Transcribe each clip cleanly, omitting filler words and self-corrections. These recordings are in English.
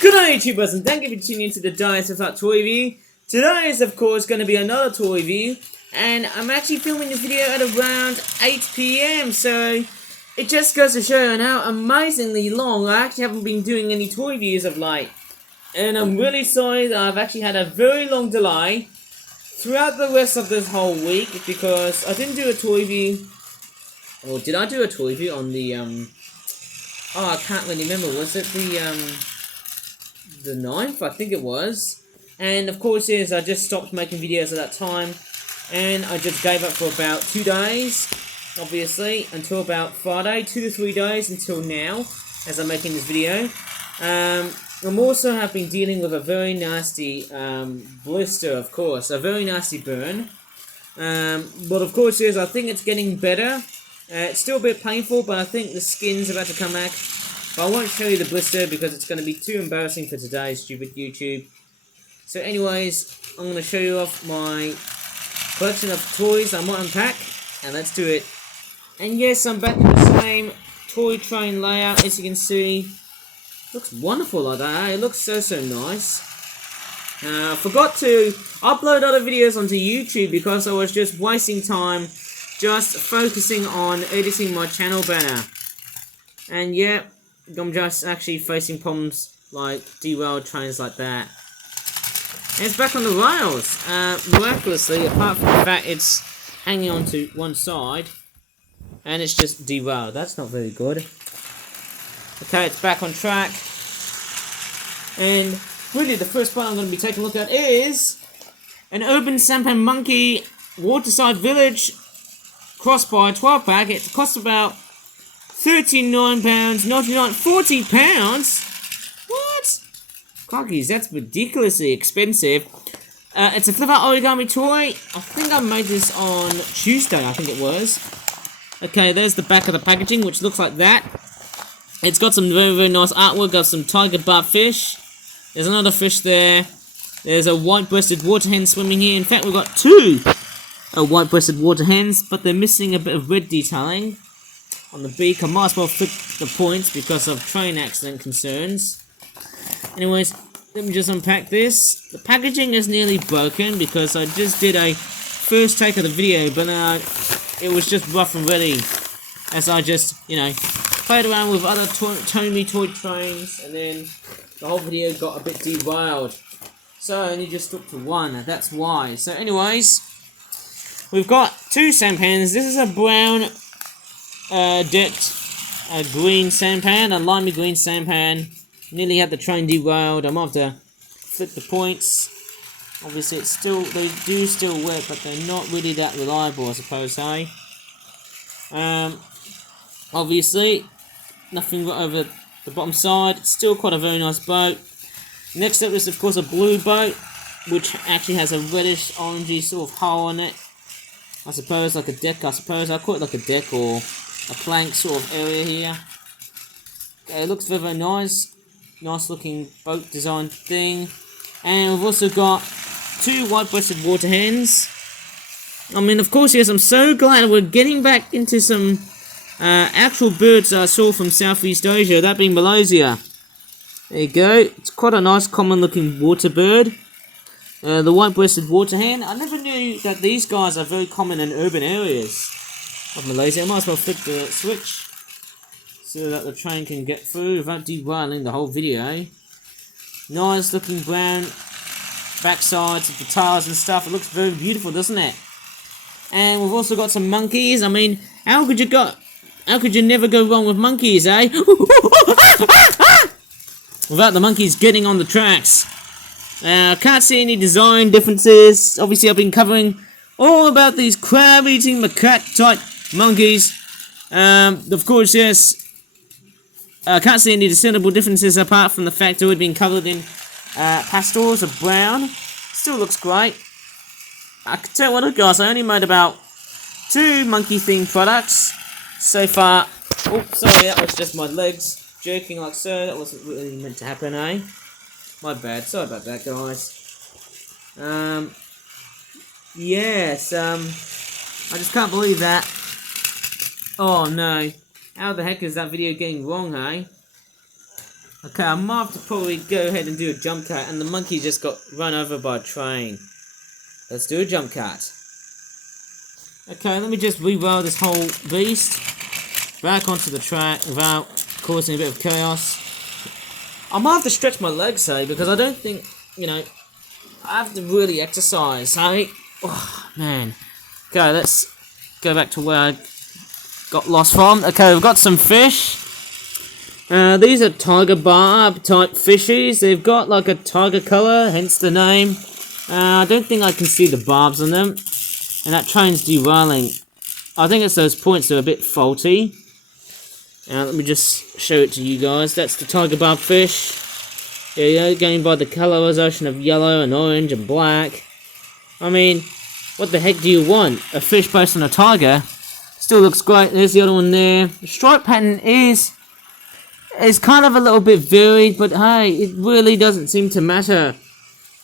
Good night, YouTubers, and thank you for tuning into the Diet of That Toy Review. Today is, of course, going to be another toy review, and I'm actually filming the video at around 8 PM, so it just goes to show you how amazingly long I actually haven't been doing any toy reviews of late. And I'm really sorry that I've actually had a very long delay throughout the rest of this whole week, because I didn't do a toy review, or did I do a toy review on the, I can't really remember, was it the 9th, I think it was. And of course I just stopped making videos at that time, and I just gave up for about 2 days, obviously, until about Friday, 2 to 3 days until now, as I'm making this video. I'm also have been dealing with a very nasty blister, of course, a very nasty burn. But of course I think it's getting better. It's still a bit painful, but I think the skin's about to come back. But I won't show you the blister because it's going to be too embarrassing for today's stupid YouTube. So anyways, I'm going to show you off my collection of toys I might unpack, and let's do it. And yes, I'm back in the same toy train layout, as you can see. Looks wonderful like that, eh? It looks so nice. I forgot to upload other videos onto YouTube because I was just wasting time just focusing on editing my channel banner. And yeah, I'm just actually facing problems like derailed trains like that. And it's back on the rails, miraculously, apart from the fact it's hanging onto one side, and it's just derailed. That's not very good. Okay, it's back on track. And really the first part I'm going to be taking a look at is an urban Sampan monkey waterside village crossbar 12 pack. It costs about £39.99, £40? What? Crockies, that's ridiculously expensive. It's a flip out origami toy. I think I made this on Tuesday, I think it was. Okay, there's the back of the packaging, which looks like that. It's got some very nice artwork of some tiger barb fish. There's another fish there. There's a white-breasted water hen swimming here. In fact, we've got 2 white-breasted water hens, but they're missing a bit of red detailing on the beak. I might as well flip the points because of train accident concerns. Anyways, let me just unpack this. The packaging is nearly broken because I just did a first take of the video, but it was just rough and ready as I just, played around with other Tomy toy trains, and then the whole video got a bit derailed. So I only just stuck to one, that's why. So anyways, we've got 2 Sampans. This is a brown dipped green Sampan, a limey green Sampan. Nearly had the train derailed. I might have to flip the points. Obviously they do still work, but they're not really that reliable, I suppose, eh? Obviously, nothing right over the bottom side. It's still quite a very nice boat. Next up is, of course, a blue boat, which actually has a reddish orangey sort of hull on it. I suppose, like a deck, I suppose. I'll call it like a deck or a plank sort of area here. Okay, it looks very nice. Nice looking boat design thing. And we've also got 2 white-breasted water hens. I mean, of course, yes, I'm so glad we're getting back into some actual birds I saw from Southeast Asia, that being Malaysia. There you go. It's quite a nice common looking water bird. The white-breasted water hen. I never knew that these guys are very common in urban areas of Malaysia. I might as well flip the switch so that the train can get through without derailing the whole video. Nice looking brown backsides of the tiles and stuff. It looks very beautiful, doesn't it? And we've also got some monkeys. I mean, how could you never go wrong with monkeys, eh? Without the monkeys getting on the tracks. I can't see any design differences. Obviously, I've been covering all about these crab-eating macaque-type monkeys. Of course, yes, I can't see any discernible differences apart from the fact that we've been covered in pastels of brown. Still looks great. I can tell you what, guys, I only made about 2 monkey-themed products so far. Oh, sorry, that was just my legs jerking like so. That wasn't really meant to happen, eh? My bad. Sorry about that, guys. Yes, I just can't believe that. Oh, no. How the heck is that video getting wrong, hey? Okay, I might have to probably go ahead and do a jump cut, and the monkey just got run over by a train. Let's do a jump cut. Okay, let me just re-roll this whole beast back onto the track without causing a bit of chaos. I might have to stretch my legs, hey, because I don't think, you know, I have to really exercise, hey. Oh, man. Okay, let's go back to where I got lost from. Okay, we've got some fish. These are tiger barb type fishies. They've got like a tiger colour, hence the name. I don't think I can see the barbs on them. And that train's derailing. I think it's those points that are a bit faulty. Let me just show it to you guys. That's the tiger barb fish. There you go, going by the colorization of yellow and orange and black. I mean, what the heck do you want? A fish based on a tiger? Still looks great. There's the other one there. The stripe pattern is kind of a little bit varied, but hey, it really doesn't seem to matter.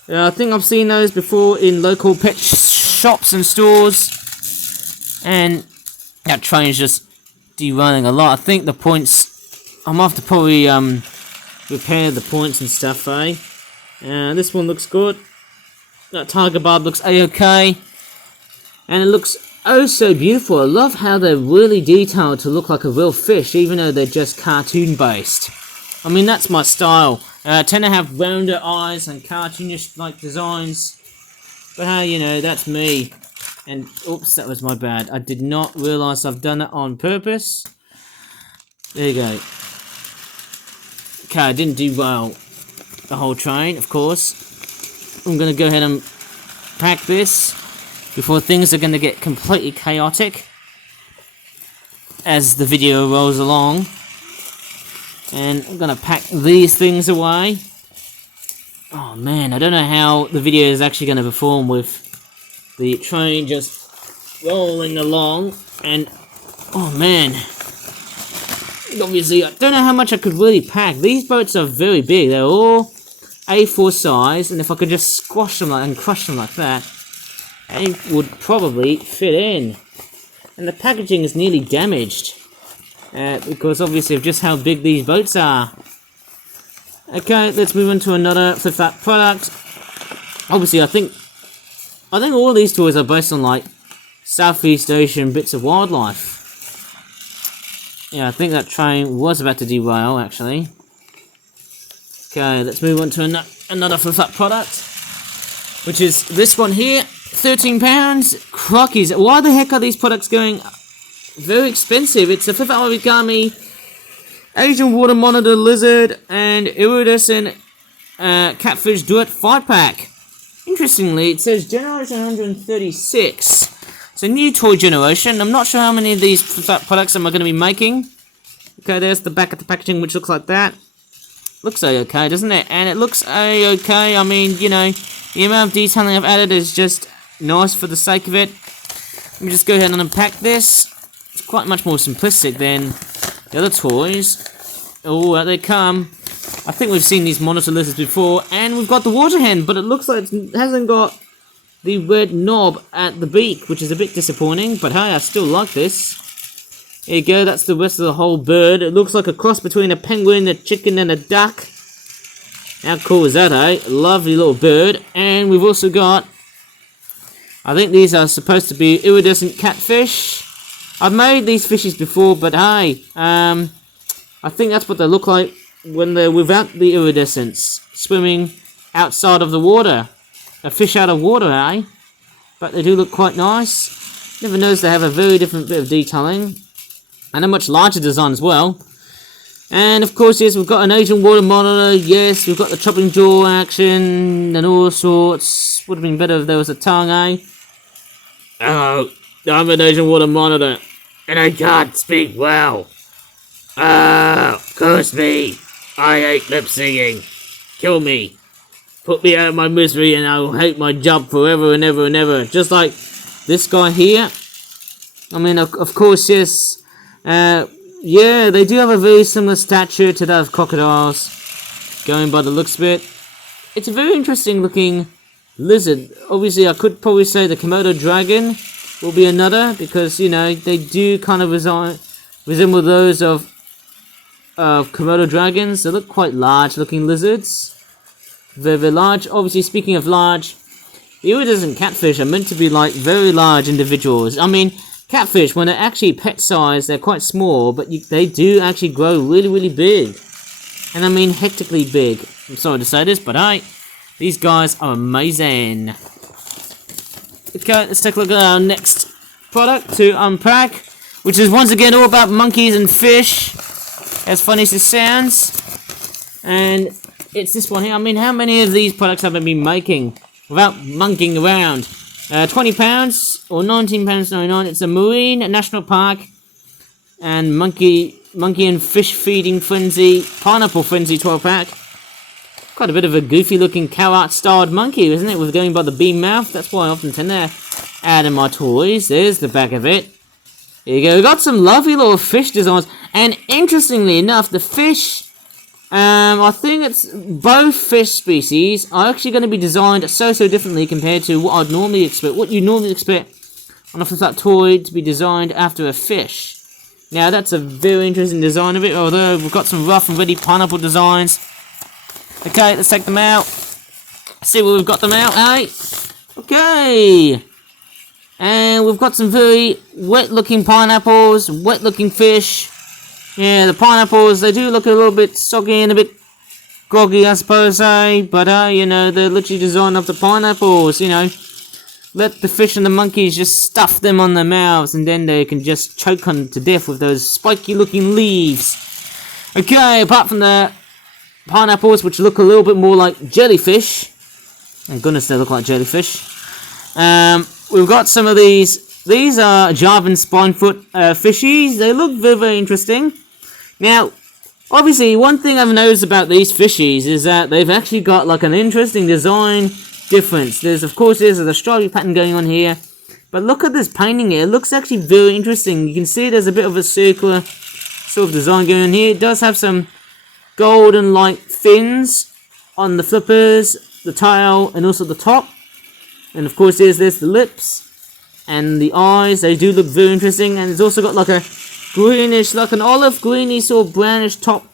I think I've seen those before in local pet shops and stores, and that train's just derailing a lot. I think the points, I'm gonna have to probably repair the points and stuff, eh? This one looks good. That tiger barb looks a-okay, and it looks oh so beautiful. I love how they're really detailed to look like a real fish, even though they're just cartoon based. I mean, that's my style. I tend to have rounder eyes and cartoonish like designs, but hey, you know, that's me. And oops, that was my bad. I did not realise I've done it on purpose. There you go. Okay, I didn't derail the whole train, of course. I'm gonna go ahead and pack this before things are gonna get completely chaotic as the video rolls along. And I'm gonna pack these things away. Oh man, I don't know how the video is actually gonna perform with the train just rolling along. And oh man, obviously I don't know how much I could really pack. These boats are very big. They're all A4 size, and if I could just squash them and crush them like that, they would probably fit in. And the packaging is nearly damaged. Because obviously of just how big these boats are. Okay, let's move on to another Flip That product. Obviously, I think all these toys are based on like Southeast Asian bits of wildlife. Yeah, I think that train was about to derail actually. Okay, let's move on to another Flip That product, which is this one here, £13. Crockies. Why the heck are these products going very expensive? It's a Flip That Origami Asian Water Monitor Lizard and Iridescent Catfish Duette 5-pack. Interestingly, it says Generation 136. It's a new toy generation. I'm not sure how many of these Flip That products am I going to be making. Okay, there's the back of the packaging, which looks like that. Looks a-okay, doesn't it? And it looks a-okay. I mean, you know, the amount of detailing I've added is just nice for the sake of it. Let me just go ahead and unpack this. It's quite much more simplistic than the other toys. Oh, out they come. I think we've seen these monitor lizards before, and we've got the water hen, but it looks like it hasn't got the red knob at the beak, which is a bit disappointing, but hey, I still like this. There you go, that's the rest of the whole bird. It looks like a cross between a penguin, a chicken, and a duck. How cool is that, eh? Lovely little bird. And we've also got, I think these are supposed to be iridescent catfish. I've made these fishes before, but hey, I think that's what they look like when they're without the iridescence, swimming outside of the water. A fish out of water, eh? But they do look quite nice. Never noticed they have a very different bit of detailing. And a much larger design as well. And of course, yes, we've got an Asian water monitor. Yes, we've got the chopping jaw action and all sorts. Would have been better if there was a tongue, eh? Oh, I'm an Asian water monitor, and I can't speak well. Curse me. I hate lip singing. Kill me. Put me out of my misery and I'll hate my job forever and ever and ever. Just like this guy here. I mean, of course, yes. Yeah, they do have a very similar stature to that of crocodiles, going by the looks of it. It's a very interesting looking lizard. Obviously, I could probably say the Komodo dragon will be another, because, you know, they do kind of resemble those of of Komodo dragons. They look quite large looking lizards. Very, very large. Obviously, speaking of large, iridescent catfish are meant to be like very large individuals. I mean, catfish, when they're actually pet size, they're quite small, but they do actually grow really, really big. And I mean hectically big. I'm sorry to say this, but these guys are amazing. Okay, let's take a look at our next product to unpack, which is once again all about monkeys and fish, as funny as it sounds. And it's this one here. I mean, how many of these products have I been making without monkeying around? £20 or £19.99. It's a Marine National Park and monkey and fish feeding frenzy, pineapple frenzy 12-pack. Quite a bit of a goofy looking cow styled monkey, isn't it? With going by the beam mouth. That's why I often tend to add in my toys. There's the back of it. There you go. We've got some lovely little fish designs. And interestingly enough, the fish, I think it's both fish species are actually going to be designed so differently compared to what I'd normally expect. What you normally expect on a flip-out toy to be designed after a fish. Now that's a very interesting design of it, although we've got some rough and ready pineapple designs. Okay, let's take them out. See where we've got them out, eh? Okay. And we've got some very wet looking pineapples, wet looking fish. Yeah, the pineapples, they do look a little bit soggy and a bit groggy, I suppose, eh? But, you know, they're literally designed after pineapples, you know. Let the fish and the monkeys just stuff them on their mouths, and then they can just choke on to death with those spiky looking leaves. Okay, apart from the pineapples, which look a little bit more like jellyfish. Thank goodness they look like jellyfish. We've got some of these. These are Javan spinefoot fishies. They look very, very interesting. Now, obviously, one thing I've noticed about these fishies is that they've actually got like an interesting design difference. There's the stripy pattern going on here. But look at this painting here. It looks actually very interesting. You can see there's a bit of a circular sort of design going on here. It does have some golden like fins on the flippers, the tail, and also the top. And of course there's the lips and the eyes. They do look very interesting, and it's also got like a greenish, like an olive greeny sort of brownish top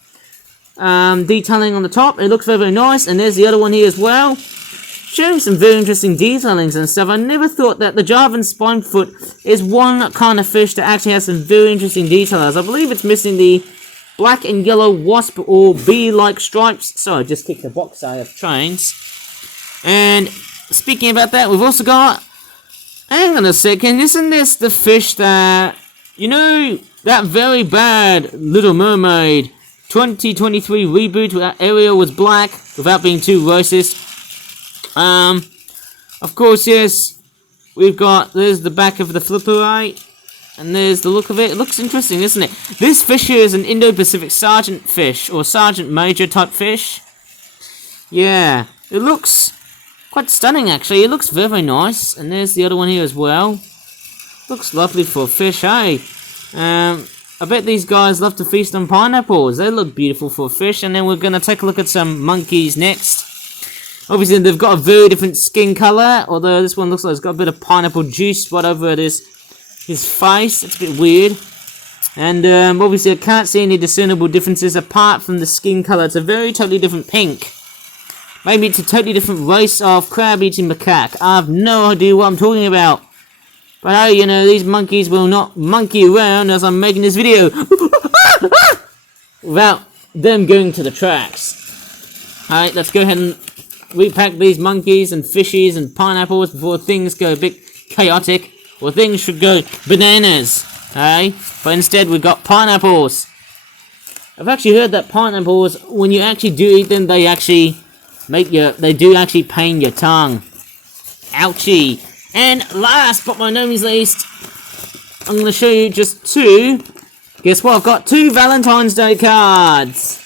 detailing on the top. It looks very, very nice. And there's the other one here as well, showing some very interesting detailings and stuff. I never thought that the Javan spinefoot is one kind of fish that actually has some very interesting details. I believe it's missing the black and yellow wasp or bee-like stripes. So I just kicked the box out of trains. And speaking about that, we've also got, hang on a second, isn't this the fish that, you know, that very bad Little Mermaid 2023 reboot where Ariel was black, without being too racist? Of course, yes, we've got, there's the back of the flipper, right? And there's the look of it. It looks interesting, isn't it? This fish here is an Indo-Pacific Sergeant fish, or Sergeant Major type fish. Yeah, it looks quite stunning, actually. It looks very, very nice. And there's the other one here as well. Looks lovely for a fish, eh? I bet these guys love to feast on pineapples. They look beautiful for a fish. And then we're going to take a look at some monkeys next. Obviously, they've got a very different skin colour, although this one looks like it's got a bit of pineapple juice right over his face. It's a bit weird. And obviously, I can't see any discernible differences apart from the skin colour. It's a very totally different pink. Maybe it's a totally different race of crab-eating macaque. I have no idea what I'm talking about. But hey, you know, these monkeys will not monkey around as I'm making this video without them going to the tracks. Alright, let's go ahead and repack these monkeys and fishies and pineapples before things go a bit chaotic, or things should go bananas. Hey, but instead we've got pineapples. I've actually heard that pineapples, when you actually do eat them, they actually they do actually pain your tongue. Ouchie. And last but by no means least, I'm going to show you just two. Guess what? I've got two Valentine's Day cards.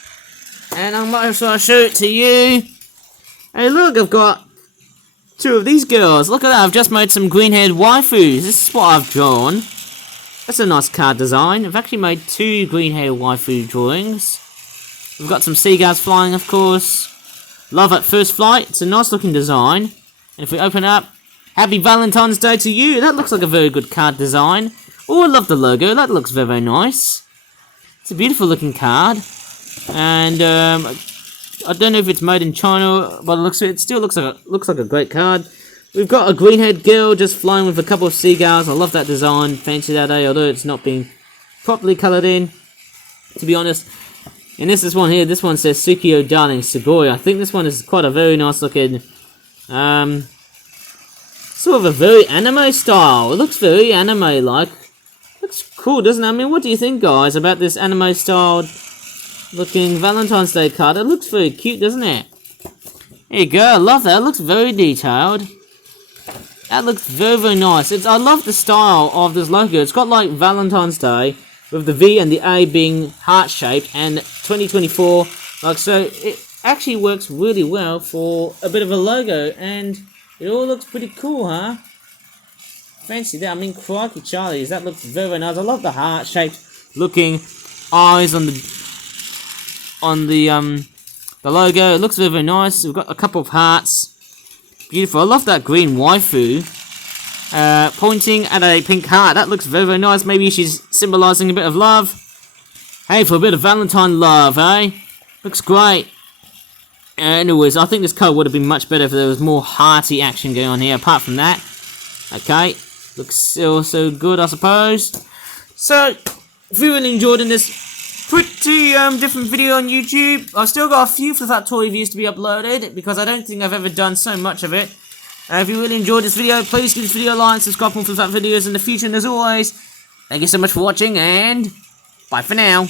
And I might as well show it to you. Hey look, I've got two of these girls. Look at that, I've just made some green-haired waifus. This is what I've drawn. That's a nice card design. I've actually made two green-haired waifu drawings. We've got some seagulls flying, of course. Love at first flight. It's a nice looking design. And if we open up, Happy Valentine's Day to you. That looks like a very good card design. Oh, I love the logo. That looks very, very nice. It's a beautiful looking card. And I don't know if it's made in China, but it still looks like a great card. We've got a green-haired girl just flying with a couple of seagulls. I love that design. Fancy that, eh? Although it's not being properly coloured in, to be honest. And this one here, this one says Tsukio Darling Sugoi. I think this one is quite a very nice looking, sort of a very anime style. It looks very anime-like. Looks cool, doesn't it? I mean, what do you think, guys, about this anime-styled looking Valentine's Day card? It looks very cute, doesn't it? There you go, I love that. It looks very detailed. That looks very, very nice. I love the style of this logo. It's got like Valentine's Day with the V and the A being heart-shaped and 2024. Like, so it actually works really well for a bit of a logo, and it all looks pretty cool, huh? Fancy that. I mean, crikey Charlies, that looks very, very nice. I love the heart-shaped looking eyes on the logo. It looks very, very nice. We've got a couple of hearts. Beautiful. I love that green waifu pointing at a pink heart. That looks very, very nice. Maybe she's symbolising a bit of love. Hey, for a bit of Valentine love, eh? Looks great. Anyways, I think this card would have been much better if there was more hearty action going on here. Apart from that, okay, looks also good, I suppose. So, if you really enjoyed this pretty different video on YouTube, I've still got a few for that toy reviews to be uploaded because I don't think I've ever done so much of it. If you really enjoyed this video, please give this video a like, subscribe for more that videos in the future, and as always, thank you so much for watching, and bye for now.